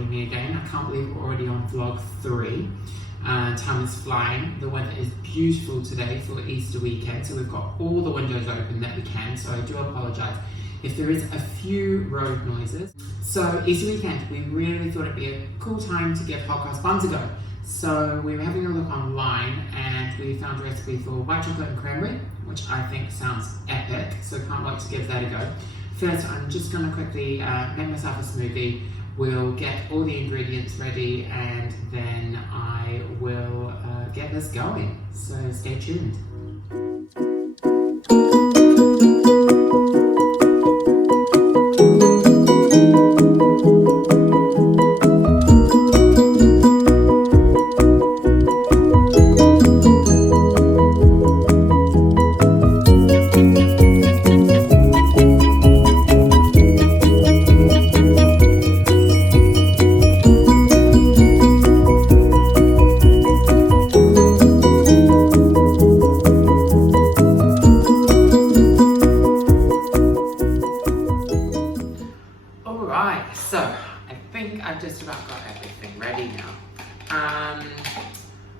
joining me again. I can't believe we're already on vlog 3. Time is flying. The weather is beautiful today for Easter weekend, so we've got all the windows open that we can, so I do apologise if there is a few road noises. So Easter weekend, we really thought it'd be a cool time to give hot cross buns a go. So we were having a look online and we found a recipe for white chocolate and cranberry, which I think sounds epic, so can't wait to give that a go. First, I'm just going to quickly make myself a smoothie. We'll get all the ingredients ready and then I will get this going. So stay tuned. So I think I've just about got everything ready now.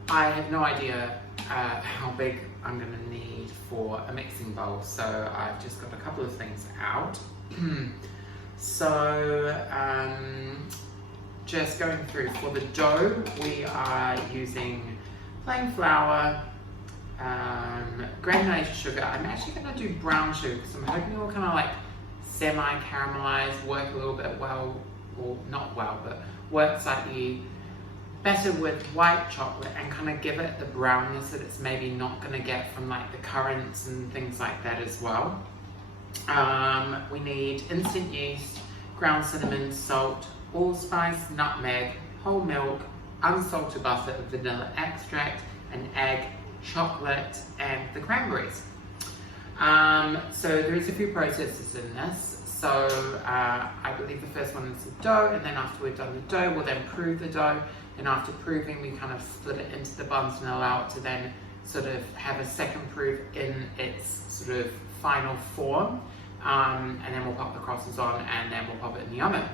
I have no idea how big I'm going to need for a mixing bowl, so I've just got a couple of things out. Just going through, for the dough we are using plain flour, granulated sugar. I'm actually going to do brown sugar because I'm hoping it will kind of like semi-caramelized, work a little bit well, or not well, but work slightly better with white chocolate and kind of give it the brownness that it's maybe not going to get from like the currants and things like that as well. We need instant yeast, ground cinnamon, salt, allspice, nutmeg, whole milk, unsalted butter, vanilla extract, an egg, chocolate, and the cranberries. So there's a few processes in this. So I believe the first one is the dough, and then after we've done the dough, we'll then prove the dough, and after proving, we kind of split it into the buns and allow it to then sort of have a second proof in its sort of final form, and then we'll pop the crosses on, and then we'll pop it in the oven.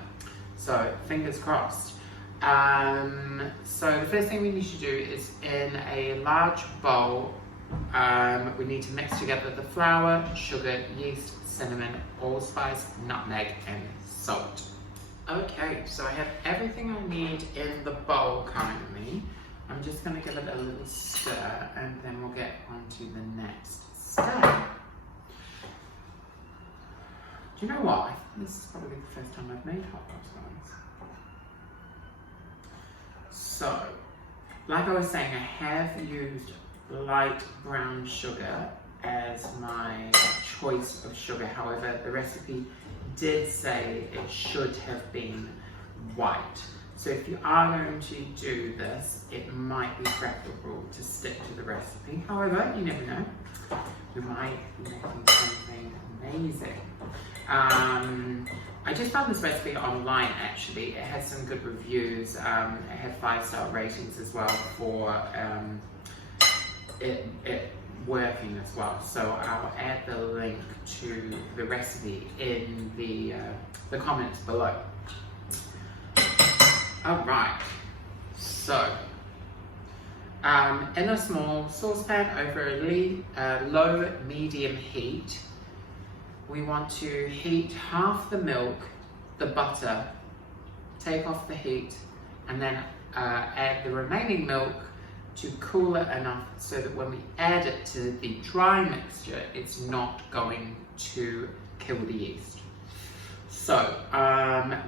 So fingers crossed. So the first thing we need to do is in a large bowl, we need to mix together the flour, sugar, yeast, cinnamon, allspice, nutmeg, and salt. Okay, so I have everything I need in the bowl currently. I'm just going to give it a little stir and then we'll get on to the next step. Do you know what? I think this is probably the first time I've made hot cross buns. So, like I was saying, I have used light brown sugar as my choice of sugar. However, the recipe did say it should have been white. So if you are going to do this, it might be preferable to stick to the recipe. However, you never know. We might be making something amazing. I just found this recipe online actually. It has some good reviews. It had 5-star ratings as well for it working as well, so I'll add the link to the recipe in the comments below. Alright, so in a small saucepan over a low-medium heat, we want to heat half the milk, the butter, take off the heat, and then add the remaining milk to cool it enough so that when we add it to the dry mixture, it's not going to kill the yeast. So,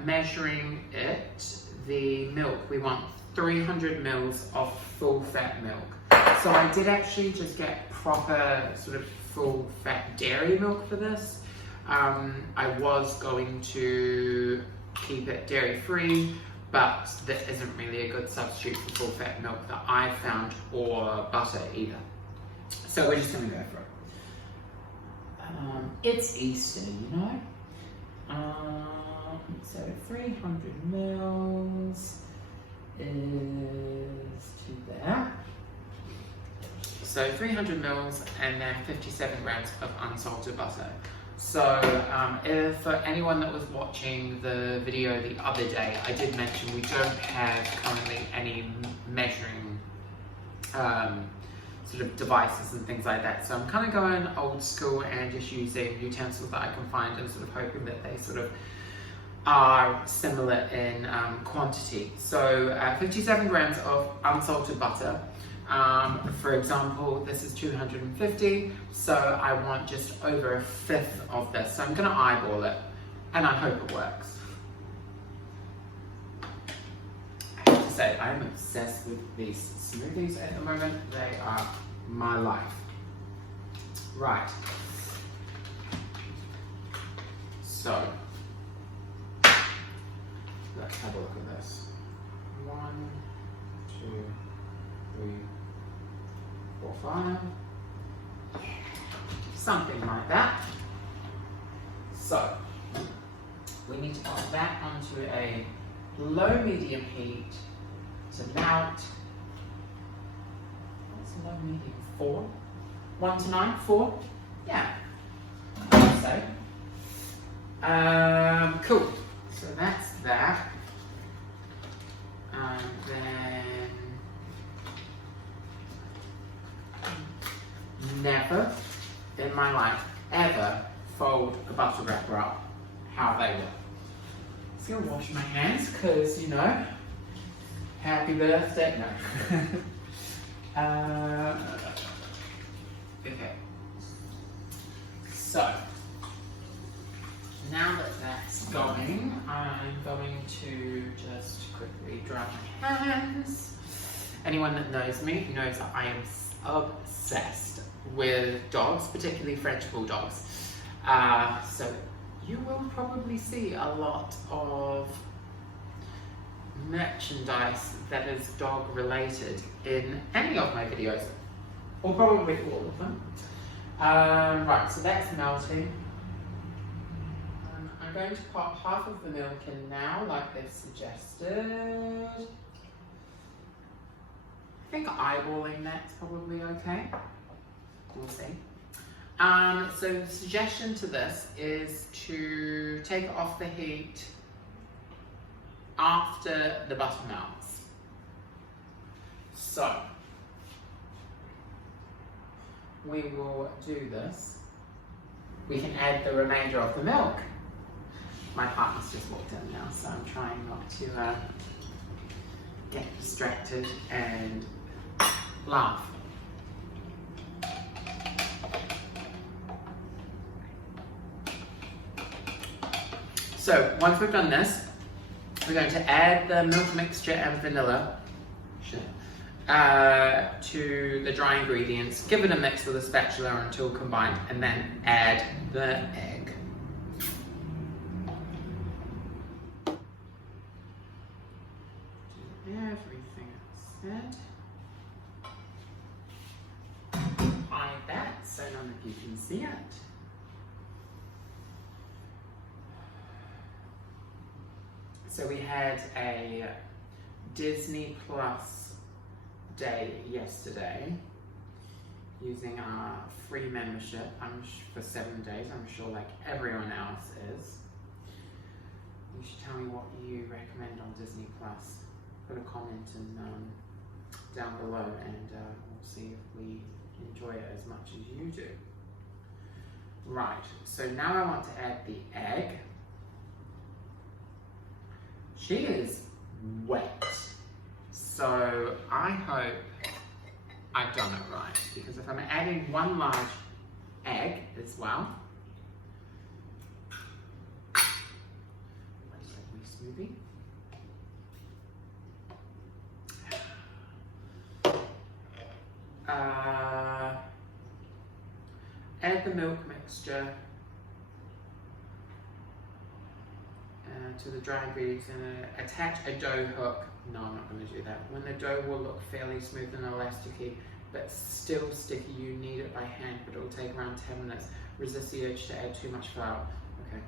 measuring it, the milk, we want 300 mils of full fat milk. So I did actually just get proper sort of full fat dairy milk for this. I was going to keep it dairy free, but that isn't really a good substitute for full fat milk that I found, or butter either. So we're just going to go for it. It's Easter, you know. So 300 mils is to there. So 300 mils and then 57 grams of unsalted butter. So if for anyone that was watching the video the other day, I did mention we don't have currently any measuring sort of devices and things like that. So I'm kind of going old school and just using utensils that I can find and sort of hoping that they sort of are similar in quantity. So 57 grams of unsalted butter. For example, this is 250, so I want just over a fifth of this. So I'm going to eyeball it, and I hope it works. I have to say, I'm obsessed with these smoothies at the moment. They are my life. Right. So, let's have a look at this. 1, 2, 3, 4, 5. Something like that. So, we need to put that onto a low medium heat to melt. What's low medium? 4? 1 to 9? 4? Yeah. I'd say. Cool. So that's that. And then never in my life ever fold a butter wrapper up how they were. Just gonna wash my hands because, you know, happy birthday. No. Okay. So, now that that's going, I'm going to just quickly dry my hands. Anyone that knows me knows that I am obsessed with dogs, particularly French bulldogs. So you will probably see a lot of merchandise that is dog related in any of my videos, or probably all of them. Right, so that's melting. I'm going to pop half of the milk in now, like they've suggested. I think eyeballing that's probably okay. We'll see. So the suggestion to this is to take it off the heat after the butter melts. So we will do this. We can add the remainder of the milk. My partner's just walked in now, so I'm trying not to get distracted and laugh. So once we've done this, we're going to add the milk mixture and vanilla to the dry ingredients, give it a mix with a spatula until combined, and then add the egg. Do everything I said. Hide that so none of you can see it. So we had a Disney Plus day yesterday using our free membership for 7 days. I'm sure like everyone else is. You should tell me what you recommend on Disney Plus. Put a comment down below and we'll see if we enjoy it as much as you do. Right, so now I want to add the egg. She is wet, so I hope I've done it right, because if I'm adding one large egg as well, smoothie. Add the milk mixture to the dry ingredients and attach a dough hook. No, I'm not going to do that. When the dough will look fairly smooth and elasticy, but still sticky, you knead it by hand, but it will take around 10 minutes. Resist the urge to add too much flour. Okay.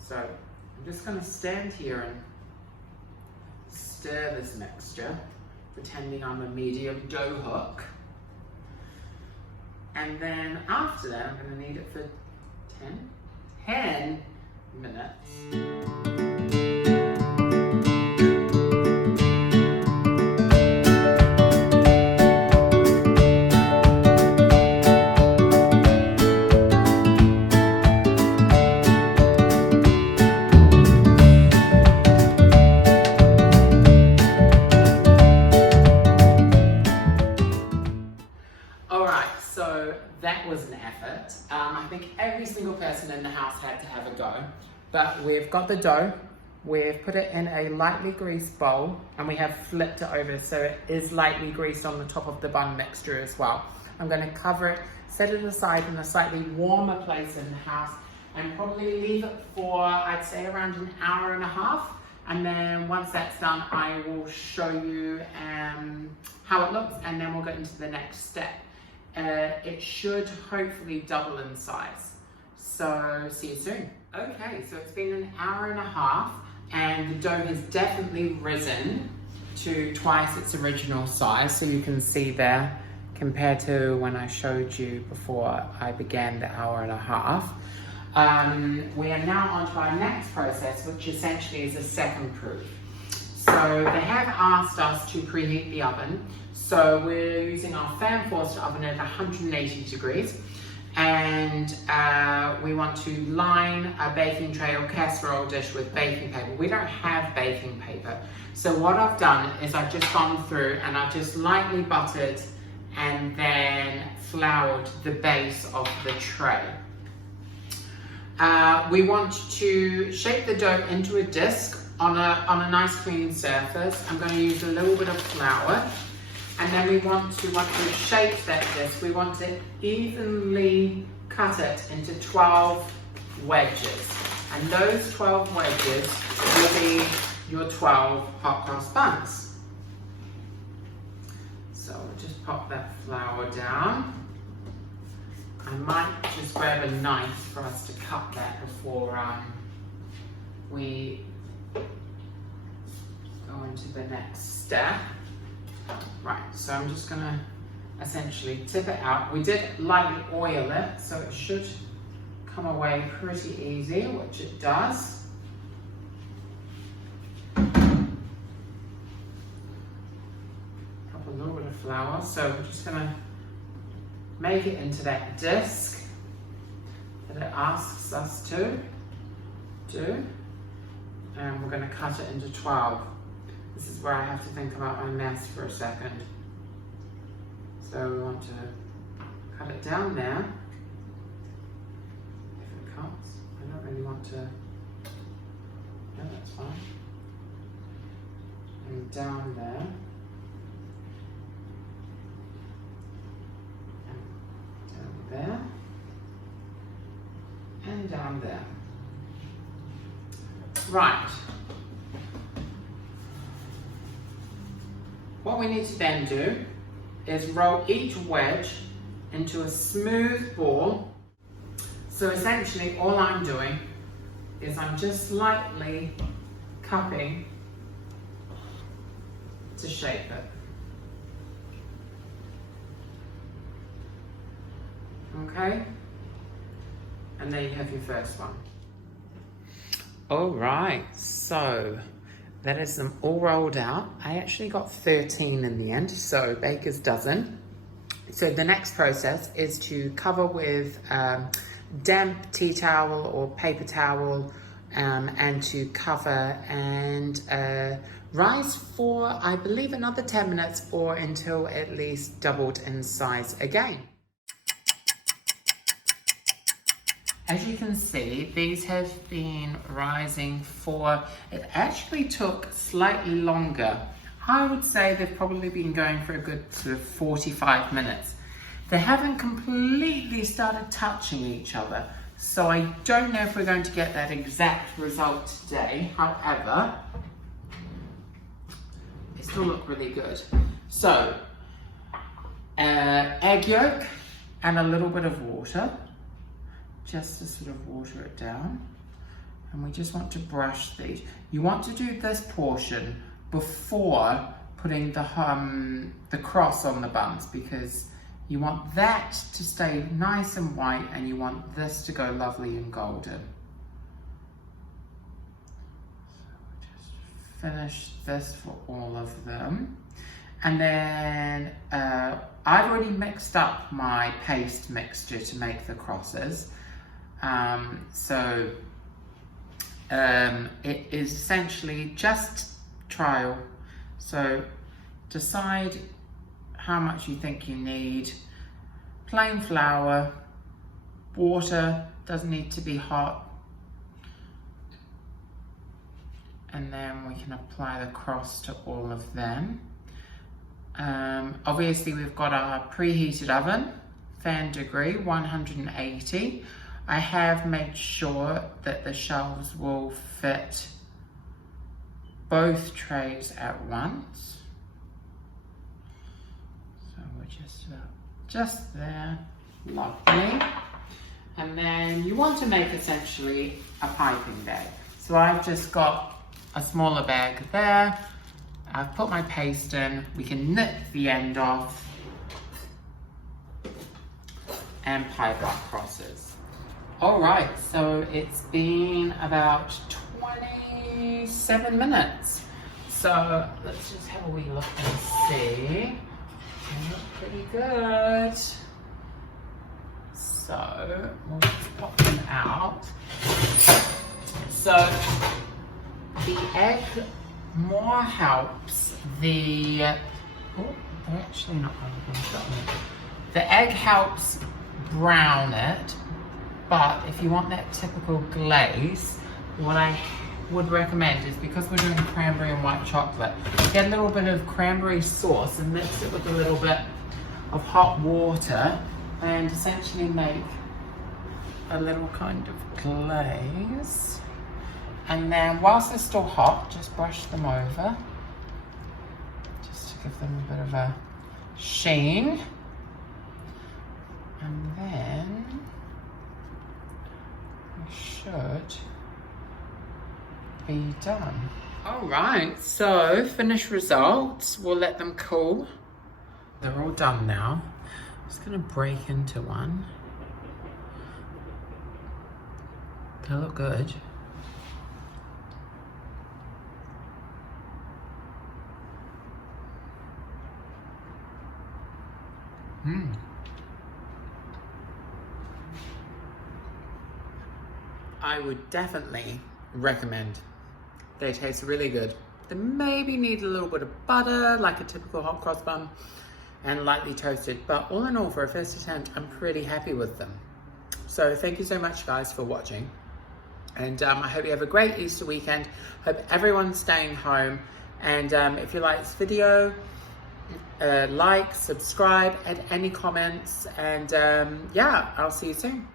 So I'm just going to stand here and stir this mixture, pretending I'm a medium dough hook. And then after that, I'm going to knead it for 10 minutes. So that was an effort. I think every single person in the house had to have a go, but we've got the dough, we've put it in a lightly greased bowl, and we have flipped it over so it is lightly greased on the top of the bun mixture as well. I'm going to cover it, set it aside in a slightly warmer place in the house, and probably leave it for, I'd say, around an hour and a half. And then once that's done, I will show you how it looks, and then we'll go into the next step. It should hopefully double in size. So see you soon. Okay, so it's been an hour and a half and the dough has definitely risen to twice its original size. So you can see there compared to when I showed you before I began the hour and a half. We are now on to our next process, which essentially is a second proof. So they have asked us to preheat the oven. So we're using our fan forced oven at 180 degrees, and we want to line a baking tray or casserole dish with baking paper. We don't have baking paper. So what I've done is I've just gone through and I've just lightly buttered and then floured the base of the tray. We want to shape the dough into a disc on a nice clean surface. I'm going to use a little bit of flour. And then we want to shape that disc. We want to evenly cut it into 12 wedges. And those 12 wedges will be your 12 hot cross buns. So we'll just pop that flour down. I might just grab a knife for us to cut that before we go into the next step. Right, so I'm just going to essentially tip it out. We did lightly oil it, so it should come away pretty easy, which it does. Drop a little bit of flour, so we're just going to make it into that disc that it asks us to do, and we're going to cut it into 12. This is where I have to think about my mess for a second. So we want to cut it down there. If it cuts, I don't really want to. No, that's fine. And down there. And down there. And down there. Right. What we need to then do is roll each wedge into a smooth ball. So essentially all I'm doing is I'm just slightly cupping to shape it. Okay? And there you have your first one. All right, so that is them all rolled out. I actually got 13 in the end, so baker's dozen. So the next process is to cover with damp tea towel or paper towel and to cover and rise for, I believe, another 10 minutes or until at least doubled in size again. As you can see, these have been rising for, it actually took slightly longer. I would say they've probably been going for a good sort of 45 minutes. They haven't completely started touching each other, so I don't know if we're going to get that exact result today. However, they still look really good. So, egg yolk and a little bit of water. Just to sort of water it down, and we just want to brush these. You want to do this portion before putting the cross on the buns, because You want that to stay nice and white, and you want this to go lovely and golden. So just finish this for all of them. And then I've already mixed up my paste mixture to make the crosses. It is essentially just trial. So decide how much you think you need. Plain flour, water, doesn't need to be hot. And then we can apply the cross to all of them. Obviously we've got our preheated oven, fan degree 180. I have made sure that the shelves will fit both trays at once. So we're just there, lovely. And then you want to make essentially a piping bag. So I've just got a smaller bag there. I've put my paste in. We can nip the end off and pipe our crosses. All right, so it's been about 27 minutes. So let's just have a wee look and see. They look pretty good. So we'll just pop them out. So the egg more helps the, oh, they're actually not really. The egg helps brown it, but if you want that typical glaze, what I would recommend is, because we're doing cranberry and white chocolate, get a little bit of cranberry sauce and mix it with a little bit of hot water and essentially make a little kind of glaze. And then whilst they're still hot, just brush them over, just to give them a bit of a sheen. And then we should be done. All right, so finished results. We'll let them cool. They're all done now. I'm just gonna break into one. They look good. I would definitely recommend. They taste really good. They maybe need a little bit of butter, like a typical hot cross bun, and lightly toasted. But all in all, for a first attempt, I'm pretty happy with them. So thank you so much, guys, for watching. And I hope you have a great Easter weekend. Hope everyone's staying home. And if you like this video, like, subscribe, add any comments, and yeah, I'll see you soon.